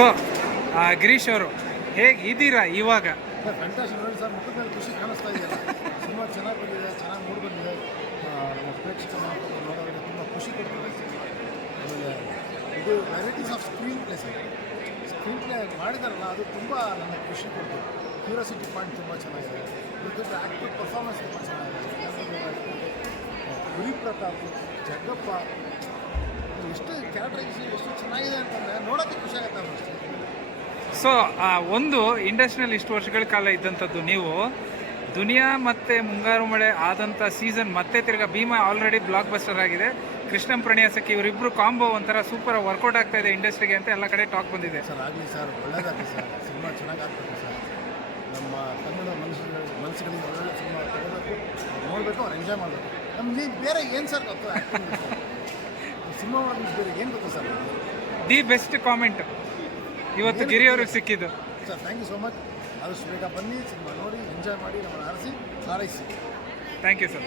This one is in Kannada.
ಸೊ ಗಿರೀಶ್ ಅವರು ಹೇಗೆ ಇದ್ದೀರಾ ಇವಾಗ? ಫ್ಯಾಂಟಾಸಿ ನೋಡಿ ಸರ್ ಮುಖದ ಖುಷಿ ಕಾಣಿಸ್ತಾ ಇದೆಯಲ್ಲ ತುಂಬ ಚೆನ್ನಾಗಿ ಬಂದಿದೆ ಚೆನ್ನಾಗಿ ಮೂಡಿ ಬಂದಿದೆ. ಆ, ನಮ್ಮ ಪ್ರೇಕ್ಷಕ ನೋಡೋರಿಗೆ ತುಂಬ ಖುಷಿ ಆಮೇಲೆ ಇದು varieties of screenplay sir. Screenplay ಮಾಡಿದಾರಲ್ಲ ಅದು ತುಂಬ ನನಗೆ ಖುಷಿ ಕೊಡ್ತು. ಕ್ಯೂರಿಯಾಸಿಟಿ ಪಾಯಿಂಟ್ ತುಂಬ ಚೆನ್ನಾಗಿದೆ. ಇದ್ರ ಆಕ್ಟಿವ್ ಪರ್ಫಾರ್ಮೆನ್ಸ್ ತುಂಬ ಚೆನ್ನಾಗಿದೆ. ಗುರಿ ಪ್ರತಾಪ್ ಜಗ್ಗಪ್ಪ ಎಷ್ಟು ಕ್ಯಾರೆಕ್ಟರೈಸೇಷನ್ ಎಷ್ಟು ಚೆನ್ನಾಗಿದೆ ಅಂತಂದರೆ ನೋಡೋಕ್ಕೆ ಖುಷಿ ಸೊ ಒಂದು ಇಂಡಸ್ಟ್ರಿಯಲ್ ಇಷ್ಟು ವರ್ಷಗಳ ಕಾಲ ಇದ್ದಂಥದ್ದು ನೀವು ದುನಿಯಾ ಮತ್ತು ಮುಂಗಾರು ಮಳೆ ಆದಂಥ ಸೀಸನ್ ಮತ್ತೆ ತಿರ್ಗಾ ಭೀಮಾ ಆಲ್ರೆಡಿ ಬ್ಲಾಕ್ ಬಸ್ಟರ್ ಆಗಿದೆ. ಕೃಷ್ಣಂ ಪ್ರಣಯಾಸಕ್ಕೆ ಇವರಿಬ್ಬರು ಕಾಂಬೋ ಒಂಥರ ಸೂಪರ್ ವರ್ಕೌಟ್ ಆಗ್ತಾ ಇದೆ ಇಂಡಸ್ಟ್ರಿಗೆ ಅಂತ ಎಲ್ಲ ಕಡೆ ಟಾಕ್ ಬಂದಿದೆ. ಸರ್ ಆಗಲಿ ಸರ್ ಒಳ್ಳೇದಾಗಲಿ ಸರ್. ಸಿನಿಮಾ ಚೆನ್ನಾಗಿ ಆಗ್ತದೆ ಸರ್. ನಮ್ಮ ಕನ್ನಡ ಮನುಷ್ಯರು ಮನಸ್ಸುಗಳಿಗೆ ಒಳ್ಳೆ ಸಿನಿಮಾ ತಗೋಬೇಕು ನೋಡಬೇಕು ಅವ್ರು ಎಂಜಾಯ್ ಮಾಡಬೇಕು. ನಮ್ಗೆ ಬೇರೆ ಏನು ಸರ್ ಗೊತ್ತು? ಸಿನಿಮಾ ಬೇರೆ ಏನು ಗೊತ್ತು ಸರ್? ದಿ ಬೆಸ್ಟ್ ಕಾಮೆಂಟ್ ಇವತ್ತು ಗಿರಿ ಅವ್ರಿಗೆ ಸಿಕ್ಕಿದ್ದು. Sir thank you so much ಆದಷ್ಟು ಬೇಗ ಬನ್ನಿ ಸಿನಿಮಾ ನೋಡಿ ಎಂಜಾಯ್ ಮಾಡಿ ನಮ್ಮನ್ನು ಆರಿಸಿ ಹಾರೈಸಿ ಥ್ಯಾಂಕ್ ಯು ಸರ್